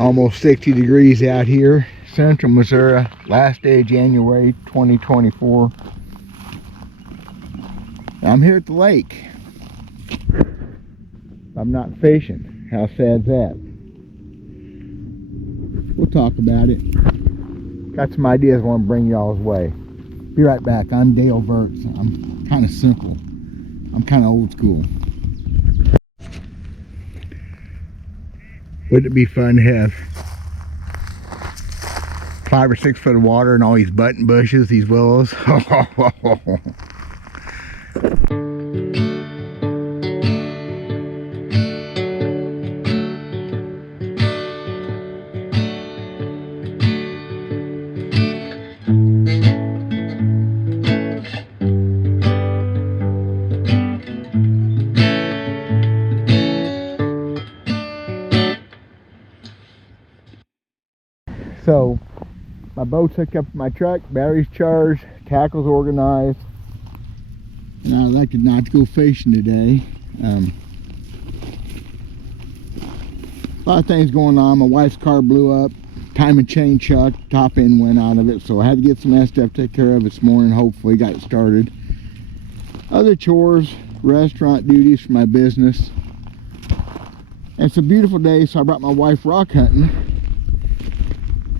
Almost 60 degrees out here, central Missouri, last day of January 2024. I'm here at the lake. I'm not fishing. How sad's that? We'll talk about it. Got some ideas I want to bring y'all's way. Be right back. I'm Dale Verts. I'm kind of simple. I'm kind of old school. Wouldn't it be fun to have 5 or 6 foot of water and all these button bushes, these willows? So my boat's hooked up to my truck, battery's charged, tackle's organized. And I elected not to go fishing today. A lot of things going on. My wife's car blew up, timing chain chuck, top end went out of it, so I had to get some of that stuff taken care of this morning. Hopefully got it started. Other chores, restaurant duties for my business. And it's a beautiful day, so I brought my wife rock hunting.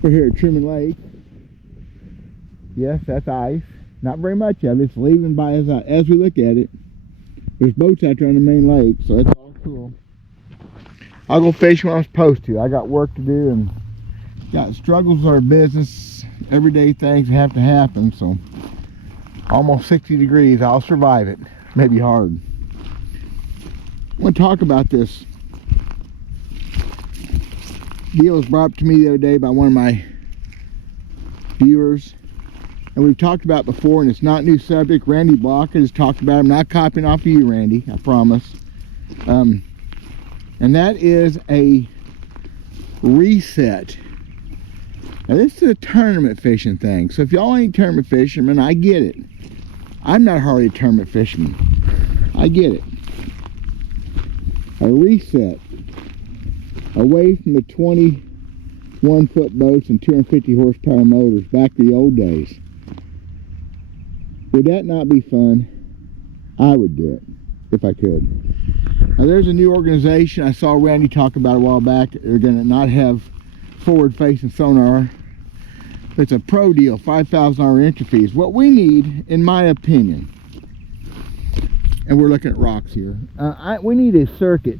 We're here at Truman Lake. Yes, that's ice. Not very much of it. It's leaving by us as we look at it. There's boats out there on the main lake, so that's all cool. I'll go fishing when I'm supposed to. I got work to do and got struggles with our business. Everyday things have to happen, so almost 60 degrees. I'll survive it. Maybe hard. I want to talk about this deal was brought up to me the other day by one of my viewers, and we've talked about it before, and it's not a new subject. Randy Blocker has talked about it. I'm not copying off of you, Randy, I promise. And that is a reset. Now this is a tournament fishing thing, so if y'all ain't tournament fishermen, I get it. I'm not hardly a tournament fisherman. I get it. A reset away from the 21 foot boats and 250 horsepower motors back to the old days. Would that not be fun? I would do it if I could. Now there's a new organization I saw Randy talk about a while back. They're going to not have forward facing sonar. It's a pro deal, $5,000 entry fees. What we need, in my opinion, and we're looking at rocks here, we need a circuit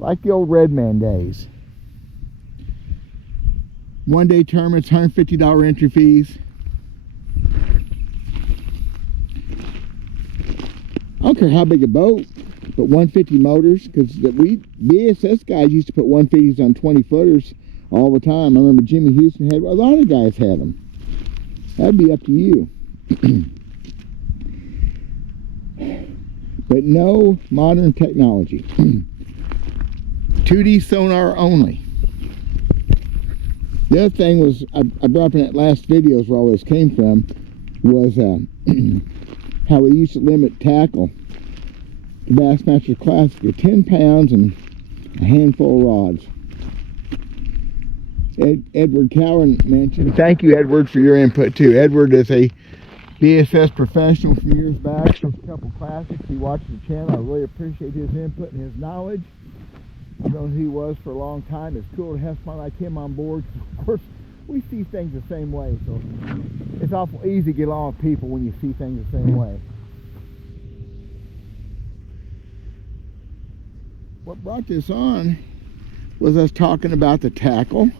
like the old Red Man days. One day tournaments, $150 entry fees. I don't care how big a boat, but 150 motors, because B.A.S.S guys used to put 150s on 20 footers all the time. I remember Jimmy Houston had, a lot of guys had them. That'd be up to you. But no modern technology. 2D sonar only. The other thing was, I brought up in that last videos where all this came from, was how we used to limit tackle to Bassmaster Classic to 10 pounds and a handful of rods. Edward Cowan mentioned, thank you Edward for your input too. Edward is a B.A.S.S professional from years back, from a couple classics. He watches the channel. I really appreciate his input and his knowledge. I've known who he was for a long time. It's cool to have someone like him on board. Of course, we see things the same way, so it's awful easy to get along with people when you see things the same way. What brought this on was us talking about the tackle,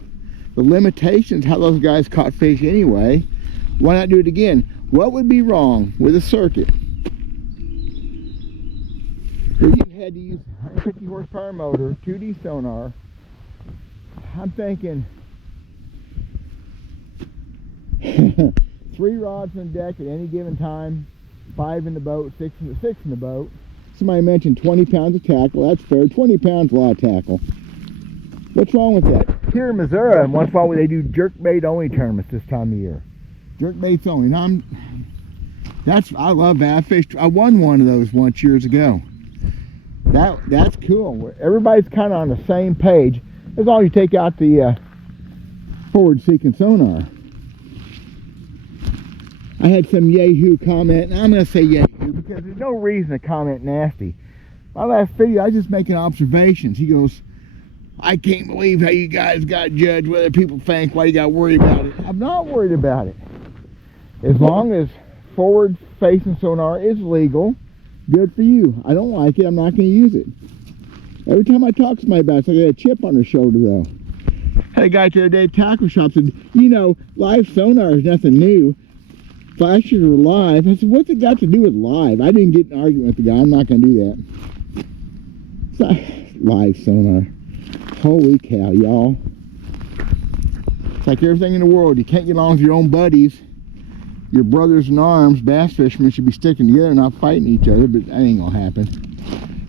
the limitations, how those guys caught fish anyway. Why not do it again? What would be wrong with a circuit where you had to use 150 horsepower motor, 2D sonar? I'm thinking 3 rods on deck at any given time, 5 in the boat, 6 in the boat. Somebody mentioned 20 pounds of tackle. That's fair. 20 pounds is a lot of tackle. What's wrong with that? Here in Missouri, once in a while they do jerkbait only tournaments this time of year. Jerkbaits only. Now I love that. I won one of those once years ago. That's cool. Everybody's kind of on the same page. as long as you take out the forward-seeking sonar. I had some Yahoo comment, and I'm going to say Yahoo because there's no reason to comment nasty. My last video, I was just making observations. He goes, I can't believe how you guys got judged, whether people think, why you got worried about it. I'm not worried about it. As long as forward-facing sonar is legal, good for you. I don't like it, I'm not going to use it. Every time I talk to somebody about it, it's like I got a chip on their shoulder, though. Had a guy the other day at tackle shop said, you know, live sonar is nothing new. Flashes are live. I said, what's it got to do with live? I didn't get in an argument with the guy. I'm not going to do that. It's not live sonar. Holy cow, y'all. It's like everything in the world. You can't get along with your own buddies. Your brothers in arms, bass fishermen, should be sticking together, not fighting each other, but that ain't going to happen.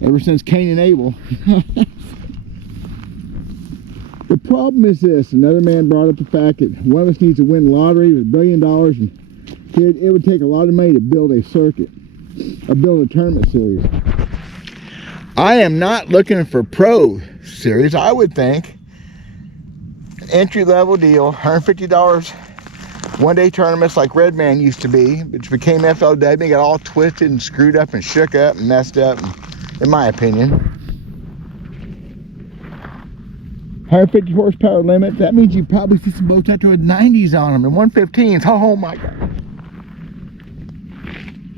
Ever since Cain and Abel. The problem is this. Another man brought up the fact that one of us needs to win lottery with $1 billion, and it would take a lot of money to build a circuit or build a tournament series. I am not looking for pro series. I would think entry-level deal, $150 one-day tournaments like Red Man used to be, which became FLW, got all twisted and screwed up and shook up and messed up, in my opinion. 150 horsepower limit, that means you probably see some boats out there with 90s on them and 115s. Oh my God.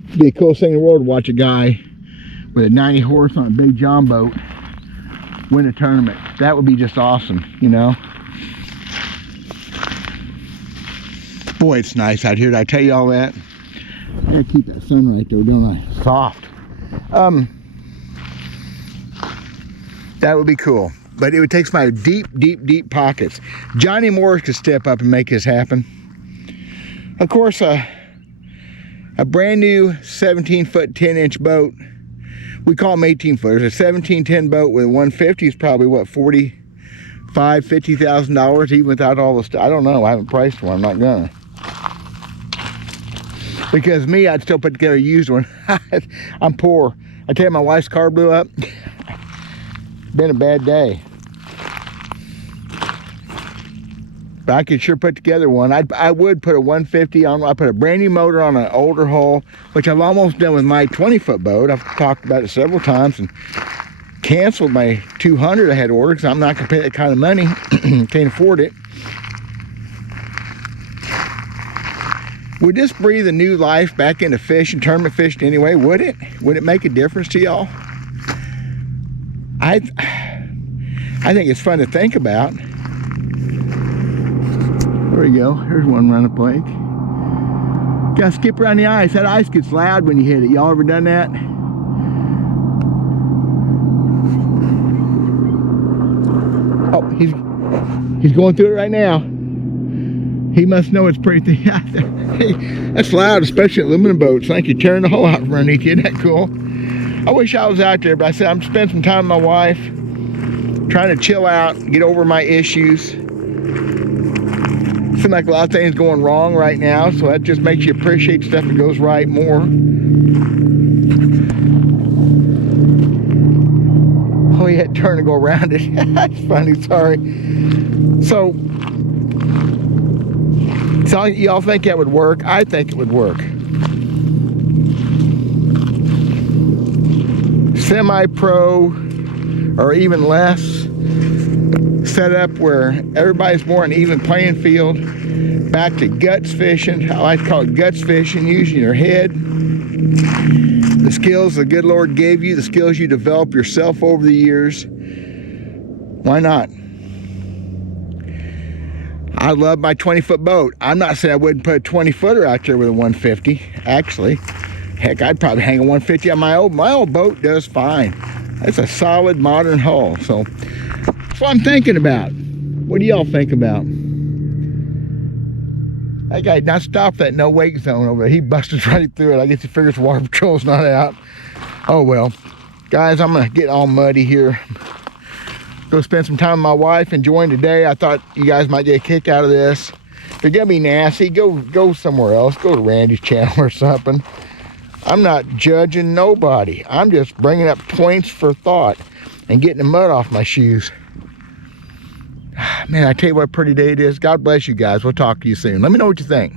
It'd be the coolest thing in the world to watch a guy with a 90 horse on a big John boat win a tournament. That would be just awesome, you know. Boy, it's nice out here. Did I tell you all that? I gotta keep that sun right there, don't I? Soft. That would be cool. But it would take my deep, deep, deep pockets. Johnny Morris could step up and make this happen. Of course, a brand new 17-foot, 10-inch boat. We call them 18-footers. A 17-10 boat with a 150 is probably, what, $45,000, $50,000, even without all the stuff. I don't know. I haven't priced one. I'm not gonna. Because me, I'd still put together a used one. I'm poor. I tell you, my wife's car blew up. Been a bad day. But I could sure put together one. I would put a 150 on. I put a brand new motor on an older hull, which I've almost done with my 20-foot boat. I've talked about it several times and canceled my 200 I had ordered because I'm not going to pay that kind of money. Can't afford it. Would this breathe a new life back into fishing, tournament fishing anyway? Would it? Would it make a difference to y'all? I think it's fun to think about. There we go. Here's one run up lake. Gotta skip around the ice. That ice gets loud when you hit it. Y'all ever done that? Oh, he's going through it right now. He must know it's pretty thin. That's loud, especially at aluminum boats. It's like you're tearing the hull out from underneath you. Isn't that cool? I wish I was out there, but I said I'm spending some time with my wife, trying to chill out, get over my issues. Seems like a lot of things going wrong right now, so that just makes you appreciate stuff that goes right more. Oh, you had to turn to go around it. That's funny, sorry. So y'all think that would work? I think it would work. Semi-pro or even less, set up where everybody's more on an even playing field. Back to guts fishing. I like to call it guts fishing, using your head. The skills the good Lord gave you, the skills you develop yourself over the years. Why not? I love my 20-foot boat. I'm not saying I wouldn't put a 20-footer out there with a 150. Actually, heck, I'd probably hang a 150 on my old boat. Does fine. That's a solid modern hull. So that's what I'm thinking about. What do y'all think about? That guy not stop that no wake zone over there. He busted right through it. I guess he figures water patrol's not out. Oh well, guys, I'm gonna get all muddy here. Go spend some time with my wife, enjoying today. I thought you guys might get a kick out of this. If you're gonna be nasty, go somewhere else. Go to Randy's channel or something. I'm not judging nobody. I'm just bringing up points for thought and getting the mud off my shoes. Man, I tell you what a pretty day it is. God bless you guys. We'll talk to you soon. Let me know what you think.